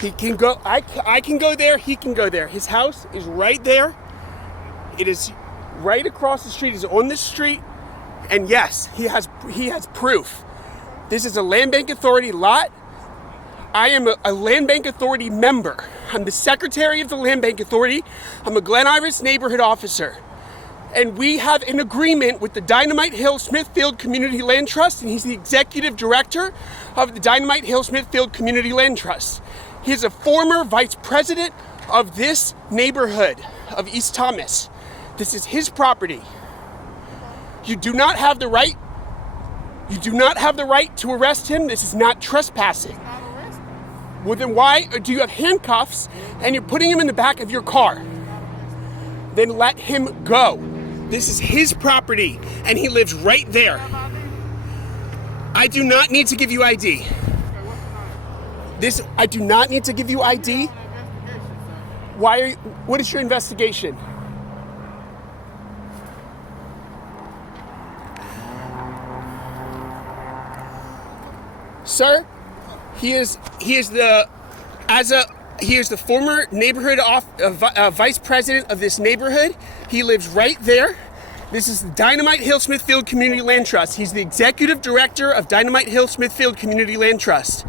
He can go, I can go there, he can go there. His house is right there. It is right across the street. He's on this street. And yes, he has proof. This is a Land Bank Authority lot. I am a Land Bank Authority member. I'm the secretary of the Land Bank Authority. I'm a Glen Iris neighborhood officer. And we have an agreement with the Dynamite Hill-Smithfield Community Land Trust, and he's the executive director of the Dynamite Hill-Smithfield Community Land Trust. He is a former vice president of this neighborhood of East Thomas. This is his property. You do not have the right. You do not have the right to arrest him. This is not trespassing. Well, then why do you have handcuffs and you're putting him in the back of your car? Then let him go. This is his property and he lives right there. I do not need to give you ID. I do not need to give you ID. What is your investigation? Sir, he is the former neighborhood vice president of this neighborhood. He lives right there. This is the Dynamite Hill-Smithfield Community Land Trust. He's the executive director of Dynamite Hill-Smithfield Community Land Trust.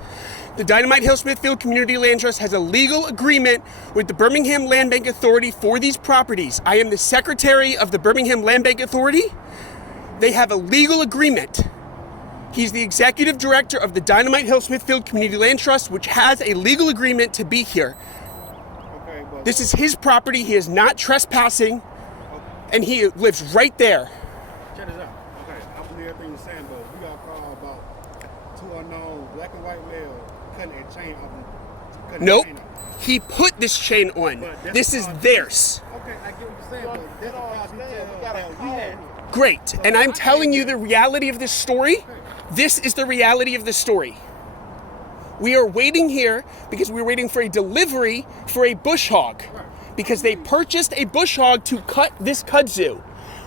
The Dynamite Hill-Smithfield Community Land Trust has a legal agreement with the Birmingham Land Bank Authority for these properties. I am the secretary of the Birmingham Land Bank Authority. They have a legal agreement. He's the executive director of the Dynamite Hill-Smithfield Community Land Trust, which has a legal agreement to be here. Okay, well, this is his property. He is not trespassing, and he lives right there. Check this out. Okay, I believe everything you're saying, but we got a call about two unknown black and white males cutting a chain off. Nope. He put this chain on. This is theirs. Okay, I get what you're saying, but that's all detail we had. Great, and I'm telling you the reality of this story. This is the reality of the story. We are waiting here because we're waiting for a delivery for a bush hog because they purchased a bush hog to cut this kudzu.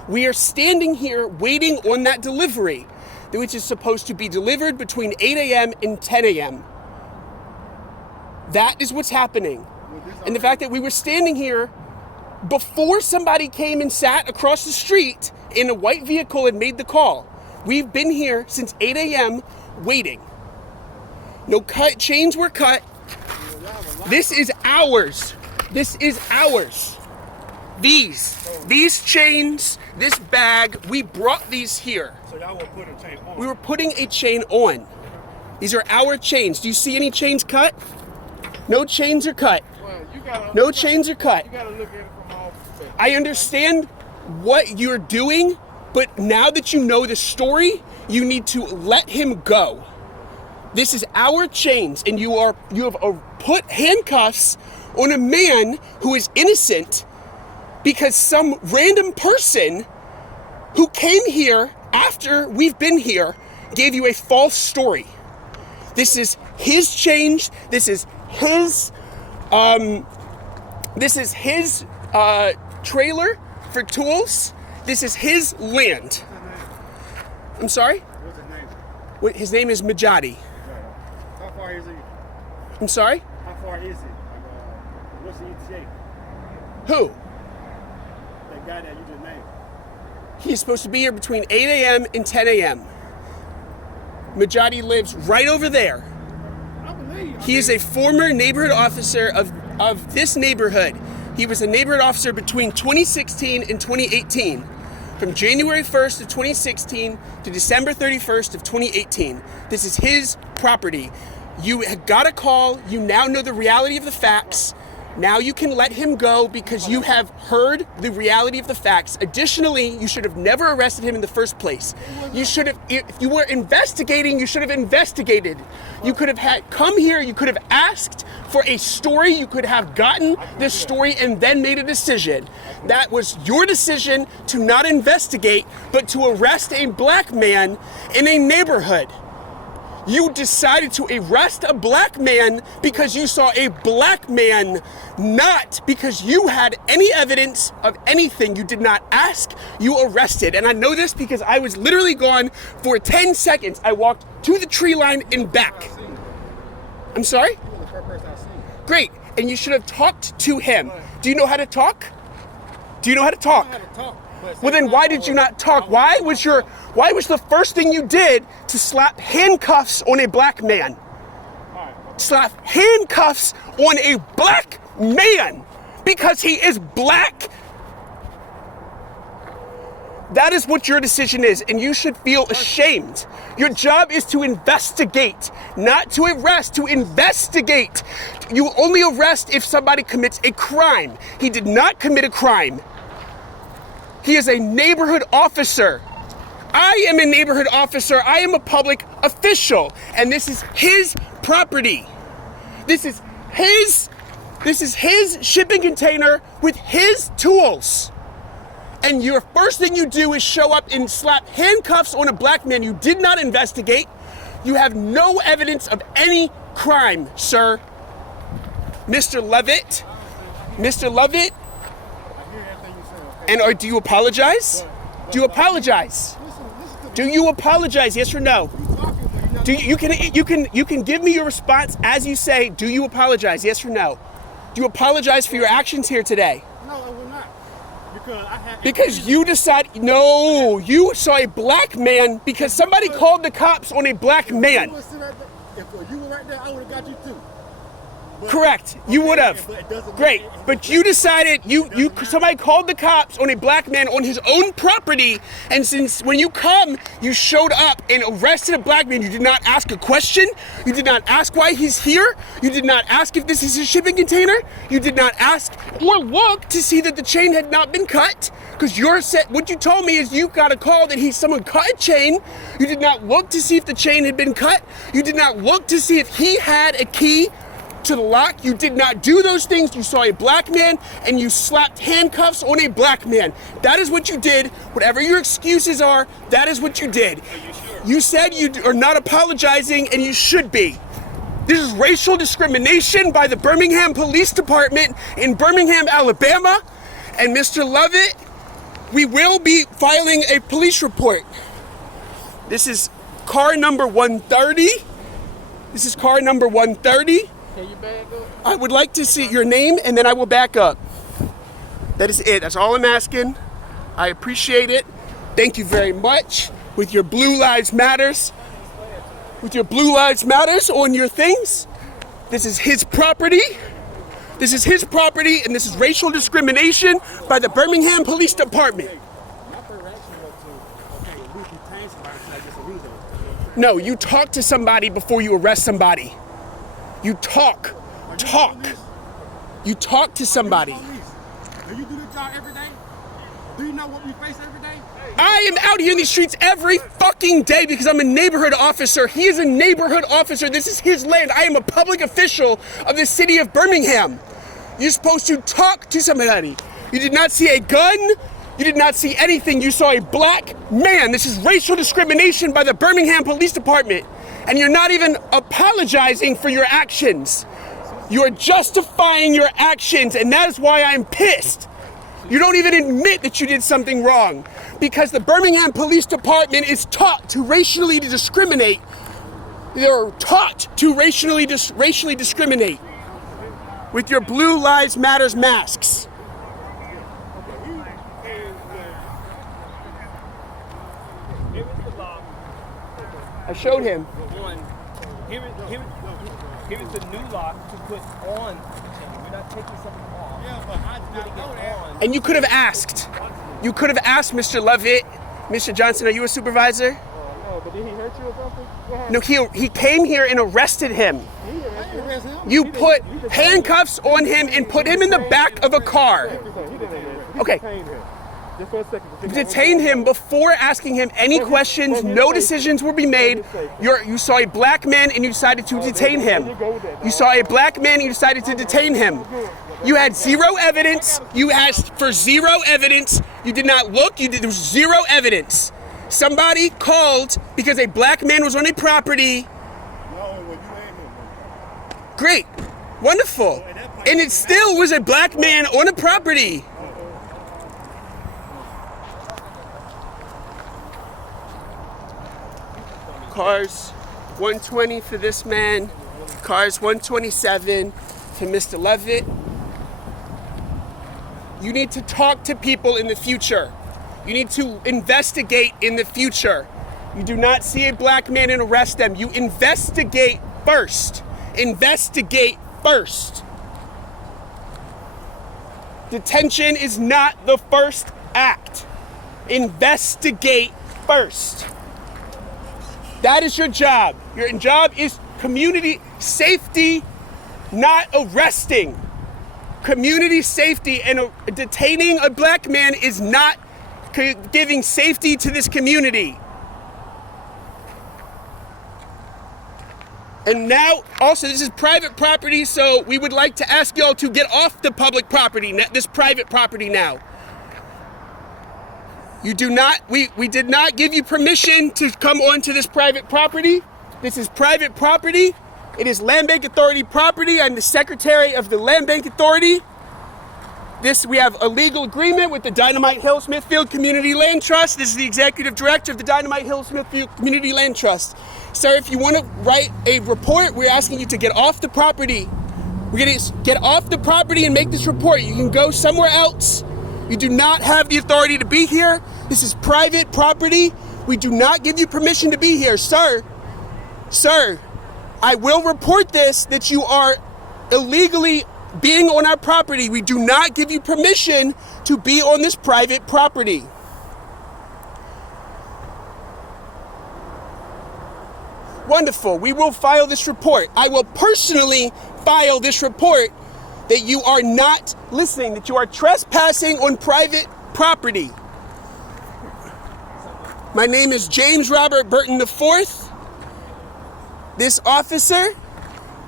We are standing here waiting on that delivery, which is supposed to be delivered between 8 a.m. and 10 a.m. That is what's happening. And the fact that we were standing here before somebody came and sat across the street in a white vehicle and made the call. We've been here since 8 a.m. waiting. No chains were cut. This is ours. This is ours. These chains, this bag, we brought these here. So y'all were putting a chain on? We were putting a chain on. These are our chains. Do you see any chains cut? No chains are cut. Well, no chains are cut. You gotta look at it from all perspectives. I understand what you're doing, but now that you know the story, you need to let him go. This is our chains, and you have put handcuffs on a man who is innocent because some random person who came here after we've been here gave you a false story. This is his chains. This is his trailer for tools. This is his land. I'm sorry? What's his name? His name is Majadi. How far is he? I'm sorry? How far is it? What's the ETA? Who? That guy that you just named. He's supposed to be here between 8 a.m. and 10 a.m. Majadi lives right over there. I believe. He is a former neighborhood officer of this neighborhood. He was a neighborhood officer between 2016 and 2018. From January 1st of 2016 to December 31st of 2018. This is his property. You got a call. You now know the reality of the facts. Now you can let him go because you have heard the reality of the facts. Additionally, you should have never arrested him in the first place. You should have, if you were investigating, you should have investigated. You could have come here, you could have asked for a story, you could have gotten this story and then made a decision. That was your decision to not investigate, but to arrest a black man in a neighborhood. You decided to arrest a black man because you saw a black man, not because you had any evidence of anything. You did not ask, you arrested. And I know this because I was literally gone for 10 seconds. I walked to the tree line and back. I'm sorry? Great. And you should have talked to him. Do you know how to talk? Do you know how to talk? I had to talk. Well, then why did you not talk? Why was the first thing you did to slap handcuffs on a black man? Slap handcuffs on a black man because he is black. That is what your decision is, and you should feel ashamed. Your job is to investigate, not to arrest, to investigate. You only arrest if somebody commits a crime. He did not commit a crime. He is a neighborhood officer. I am a neighborhood officer. I am a public official, and this is his property. This is his shipping container with his tools. And your first thing you do is show up and slap handcuffs on a black man. You did not investigate. You have no evidence of any crime, sir. Mr. Levitt. Mr. Levitt. And do you apologize? Do you apologize? Do you apologize? Yes or no? You can give me your response as you say, do you apologize? Yes or no? Do you apologize for your actions here today? No, I will not. Because you decided, no, you saw a black man because somebody called the cops on a black man. If you were right there, I would have got you too. Correct, you would have. Great, but you decided, somebody called the cops on a black man on his own property, and since when you come, you showed up and arrested a black man, you did not ask a question, you did not ask why he's here, you did not ask if this is a shipping container, you did not ask or look to see that the chain had not been cut, because what you told me is you got a call that someone cut a chain, you did not look to see if the chain had been cut, you did not look to see if he had a key to the lock. You did not do those things. You saw a black man and you slapped handcuffs on a black man. That is what you did. Whatever your excuses are, that is what you did. You said you are not apologizing, and you should be. This is racial discrimination by the Birmingham Police Department in Birmingham, Alabama. And Mr. Lovett, we will be filing a police report. This is car number 130. This is car number 130. Can you back up? I would like to see your name, and then I will back up. That is it. That's all I'm asking. I appreciate it. Thank you very much. With your Blue Lives Matters. With your Blue Lives Matters on your things. This is his property. This is his property, and this is racial discrimination by the Birmingham Police Department. No, you talk to somebody before you arrest somebody. You talk. You talk to somebody. Do you do the job every day? Do you know what we face every day? I am out here in these streets every fucking day because I'm a neighborhood officer. He is a neighborhood officer. This is his land. I am a public official of the city of Birmingham. You're supposed to talk to somebody. You did not see a gun. You did not see anything. You saw a black man. This is racial discrimination by the Birmingham Police Department. And you're not even apologizing for your actions. You are justifying your actions, and that is why I'm pissed. You don't even admit that you did something wrong, because the Birmingham Police Department is taught to racially discriminate. They're taught to racially discriminate with your Blue Lives Matters masks. I showed him. Here is the new lock to put on. You're not taking something off. Yeah, but I did not know that. And you could have asked. You could have asked Mr. Levitt. Mr. Johnson, are you a supervisor? No, but did he hurt you or something? No, he came here and arrested him. I didn't arrest him. You put handcuffs on him and put him in the back of a car. He didn't arrest him. Okay. Detained him. Just for a second. Detained him before asking him any questions. No decisions will be made. You saw a black man and you decided to detain him. You saw a black man and you decided to detain him. You had zero evidence. You asked for zero evidence. You did not look. There was zero evidence. Somebody called because a black man was on a property. Great. Wonderful. And it still was a black man on a property. Cars 120 for this man, cars 127, to Mr. Levitt. You need to talk to people in the future. You need to investigate in the future. You do not see a black man and arrest them. You investigate first. Investigate first. Detention is not the first act. Investigate first. That is your job. Your job is community safety, not arresting. Community safety, and detaining a black man is not giving safety to this community. And now, also, this is private property, so we would like to ask y'all to get off the public property, this private property now. You do not, we did not give you permission to come onto this private property. This is private property. It is Land Bank Authority property. I'm the secretary of the Land Bank Authority. We have a legal agreement with the Dynamite Hill-Smithfield Community Land Trust. This is the executive director of the Dynamite Hill-Smithfield Community Land Trust. Sir, if you want to write a report, we're asking you to get off the property. We're going to get off the property and make this report. You can go somewhere else. You do not have the authority to be here. This is private property. We do not give you permission to be here, sir. Sir, I will report this, that you are illegally being on our property. We do not give you permission to be on this private property. Wonderful. We will file this report. I will personally file this report that you are not listening, that you are trespassing on private property. My name is James Robert Burton IV. This officer,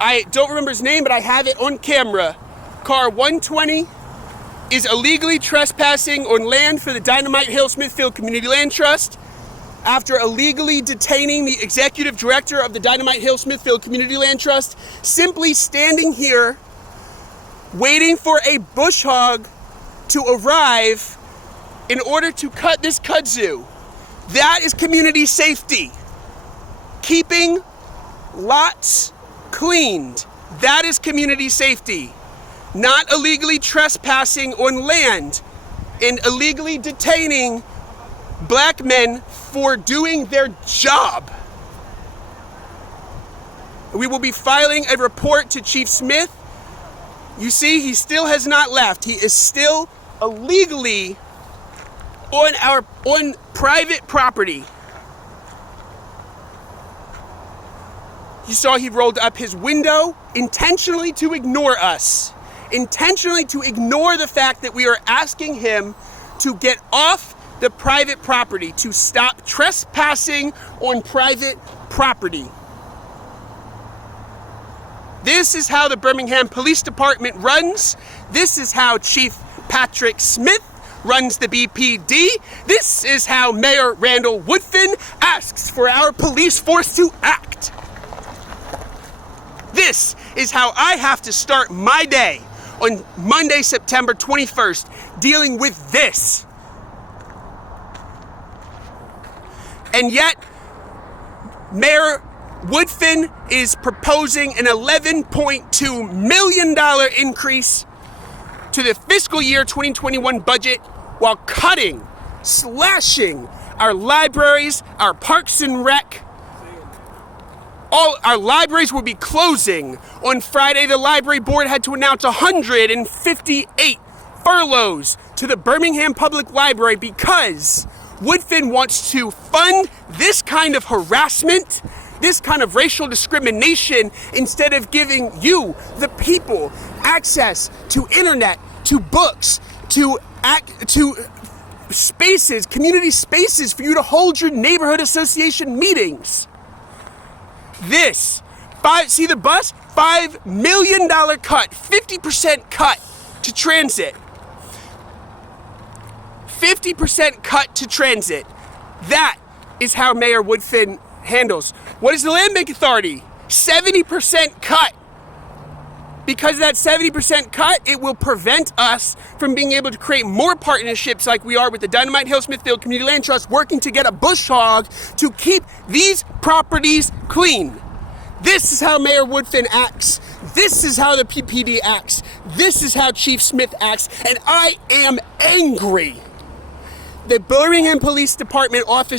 I don't remember his name, but I have it on camera. Car 120 is illegally trespassing on land for the Dynamite Hill-Smithfield Community Land Trust after illegally detaining the executive director of the Dynamite Hill-Smithfield Community Land Trust, simply standing here waiting for a bush hog to arrive in order to cut this kudzu. That is community safety. Keeping lots cleaned. That is community safety. Not illegally trespassing on land and illegally detaining black men for doing their job. We will be filing a report to Chief Smith. You see, he still has not left. He is still illegally on private property. You saw he rolled up his window intentionally to ignore us. Intentionally to ignore the fact that we are asking him to get off the private property, to stop trespassing on private property. This is how the Birmingham Police Department runs. This is how Chief Patrick Smith runs the BPD. This is how Mayor Randall Woodfin asks for our police force to act. This is how I have to start my day on Monday, September 21st, dealing with this. And yet, Mayor Woodfin is proposing an $11.2 million increase to the fiscal year 2021 budget while cutting, slashing our libraries, our parks and rec. All our libraries will be closing. On Friday, the library board had to announce 158 furloughs to the Birmingham Public Library because Woodfin wants to fund this kind of harassment, this kind of racial discrimination, instead of giving you, the people, access to internet, to books, to spaces, community spaces for you to hold your neighborhood association meetings. This, see the bus? $5 million cut, 50% cut to transit. 50% cut to transit. That is how Mayor Woodfin handles. What is the Land Bank Authority? 70% cut. Because of that 70% cut, it will prevent us from being able to create more partnerships like we are with the Dynamite Hill-Smithfield Community Land Trust, working to get a bush hog to keep these properties clean. This is how Mayor Woodfin acts. This is how the BPD acts. This is how Chief Smith acts. And I am angry. The Birmingham Police Department officer